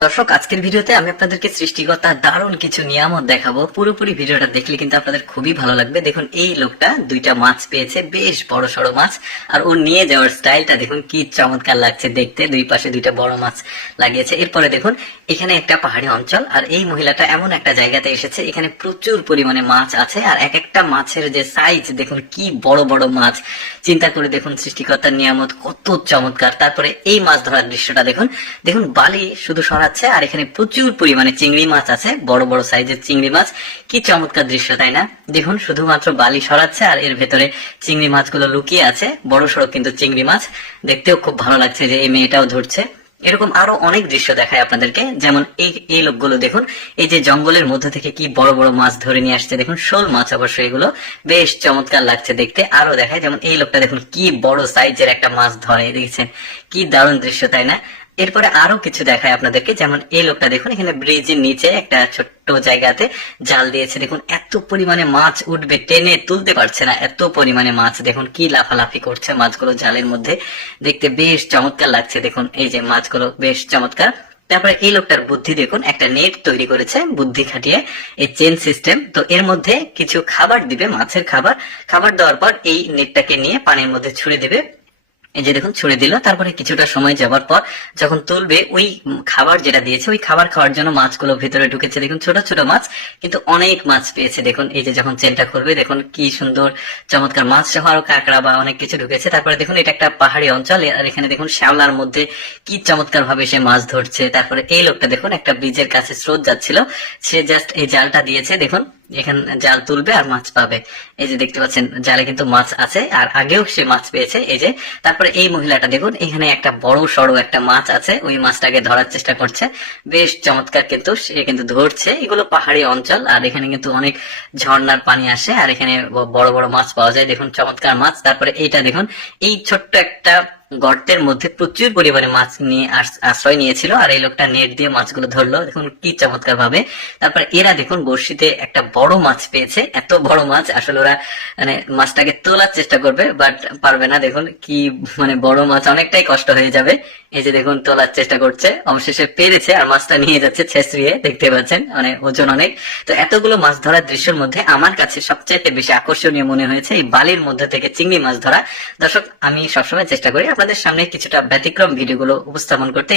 দর্শক, আজকের ভিডিওতে আমি আপনাদেরকে সৃষ্টিকর্তা দারুণ কিছু নিয়ামত দেখাবো। পুরোপুরি ভিডিওটা দেখলে কিন্তু আপনাদের খুবই ভালো লাগবে। দেখুন, এই লোকটা দুইটা মাছ পেয়েছে, বেশ বড় সড়ো মাছ। আর ও নিয়ে যাওয়ার স্টাইলটা দেখুন, কি চমৎকার লাগছে দেখতে। দুই পাশে দুইটা বড় মাছ লাগিয়েছে। এরপরে দেখুন, এখানে একটা পাহাড়ি অঞ্চল, আর এই মহিলাটা এমন একটা জায়গাতে এসেছে, এখানে প্রচুর পরিমাণে মাছ আছে, আর এক একটা মাছের যে সাইজ দেখুন, কি বড় বড় মাছ। চিন্তা করে দেখুন সৃষ্টিকর্তার নিয়ামত কত চমৎকার। তারপরে এই মাছ ধরার দৃশ্যটা দেখুন। দেখুন, বালি শুধু সরাচ্ছে আর এখানে প্রচুর পরিমাণে চিংড়ি মাছ আছে, বড় বড় সাইজের চিংড়ি মাছ। কি চমৎকার দৃশ্য, তাই না? দেখুন, শুধুমাত্র বালি সরাচ্ছে, আর এর ভেতরে চিংড়ি মাছগুলো লুকিয়ে আছে। বড় সড়ো কিন্তু চিংড়ি মাছ। দেখতেও খুব ভালো লাগছে যে এই মেয়েটাও ধরছে। এরকম আরও অনেক দৃশ্য দেখায় আপনাদেরকে। যেমন এই এই লোকগুলো, দেখুন, এই যে জঙ্গলের মধ্যে থেকে কি বড় বড় মাছ ধরে নিয়ে আসছে, দেখুন, শোল মাছ অবশ্য এগুলো। বেশ চমৎকার লাগছে দেখতে। আরও দেখায়, যেমন এই লোকটা, দেখুন, কি বড় সাইজের একটা মাছ ধরে, দেখছেন? কি দারুণ দৃশ্য, তাই না? এরপরে আরও কিছু দেখায় আপনাদেরকে। যেমন এই লোকটা দেখুন, এখানে ব্রিজের নিচে একটা ছোট্ট জায়গাতে জাল দিয়েছে। দেখুন, এত পরিমাণে মাছ উঠবে, টেনে তুলতে পারছে না। এত পরিমাণে মাছ, দেখুন কি লাফালাফি করছে মাছগুলো জালের মধ্যে। দেখতে বেশ চমৎকার লাগছে। দেখুন, এই যে মাছগুলো বেশ চমৎকার। তারপরে এই লোকটার বুদ্ধি দেখুন, একটা নেট তৈরি করেছে বুদ্ধি খাটিয়ে এই চেন সিস্টেম। তো এর মধ্যে কিছু খাবার দিবে, মাছের খাবার। খাবার দেওয়ার পর এই নেটটাকে নিয়ে পানির মধ্যে ছুড়ে দিবে। এই যে দেখুন, ছুড়ে দিল। তারপরে কিছুটা সময় যাবার পর যখন তুলবে, ওই খাবার যেটা দিয়েছে, ওই খাবার খাওয়ার জন্য মাছগুলো ভেতরে ঢুকেছে। দেখুন, ছোট ছোট মাছ, কিন্তু অনেক মাছ পেয়েছে। দেখুন, এই যে যখন চেনটা করবে দেখুন কি সুন্দর, চমৎকার মাছ সহ আরও কাঁকড়া বা অনেক কিছু ঢুকেছে। তারপরে দেখুন, এটা একটা পাহাড়ি অঞ্চল। আর এখানে দেখুন, শ্যাওলার মধ্যে কি চমৎকার ভাবে সে মাছ ধরছে। তারপরে এই লোকটা দেখুন, একটা ব্রিজের কাছে স্রোত যাচ্ছিল। সে জাস্ট এই জালটা দিয়েছে। দেখুন এখানে জাল তুলবে আর মাছ পাবে। এই যে দেখতে পাচ্ছেন, জালে কিন্তু মাছ আছে, আর আগেও সে মাছ পেয়েছে। এই যে, তারপরে এই মহিলাটা দেখুন, এখানে একটা বড়, সড়ো একটা মাছ আছে, ওই মাছটাকে ধরার চেষ্টা করছে। বেশ চমৎকার কিন্তু, সে কিন্তু ধরছে। এগুলো পাহাড়ি অঞ্চল, আর এখানে কিন্তু অনেক ঝর্ণার পানি আসে, আর এখানে বড় বড় মাছ পাওয়া যায়। দেখুন, চমৎকার মাছ। তারপরে এইটা দেখুন, এই ছোট্ট একটা গর্তের মধ্যে প্রচুর পরিমাণে মাছ নিয়ে আশ্রয় নিয়েছিল আর এই লোকটা নেট দিয়ে মাছগুলো ধরলো। দেখুন কি চমৎকার ভাবে তারপর এরা দেখুন বড়শিতে একটা বড় মাছ পেয়েছে। এত বড় মাছ, আসলে ওরা মানে মাছটাকে তোলার চেষ্টা করবে বাট পারবে না। দেখুন কি মানে বড় মাছ অনেকটাই কষ্ট হয়ে যাবে। এই যে দেখুন, তোলার চেষ্টা করছে। অবশেষে পেরেছে আর মাছটা নিয়ে যাচ্ছে ছেঁচড়িয়ে, দেখতে পাচ্ছেন মানে ওজন অনেক। তো এতগুলো মাছ ধরার দৃশ্যের মধ্যে আমার কাছে সবচাইতে বেশি আকর্ষণীয় মনে হয়েছে এই বালির মধ্যে থেকে চিংড়ি মাছ ধরা। দর্শক, আমি সবসময় চেষ্টা করি আপনাদের সামনে কিছুটা ব্যতিক্রম ভিডিওগুলো উপস্থাপন করতে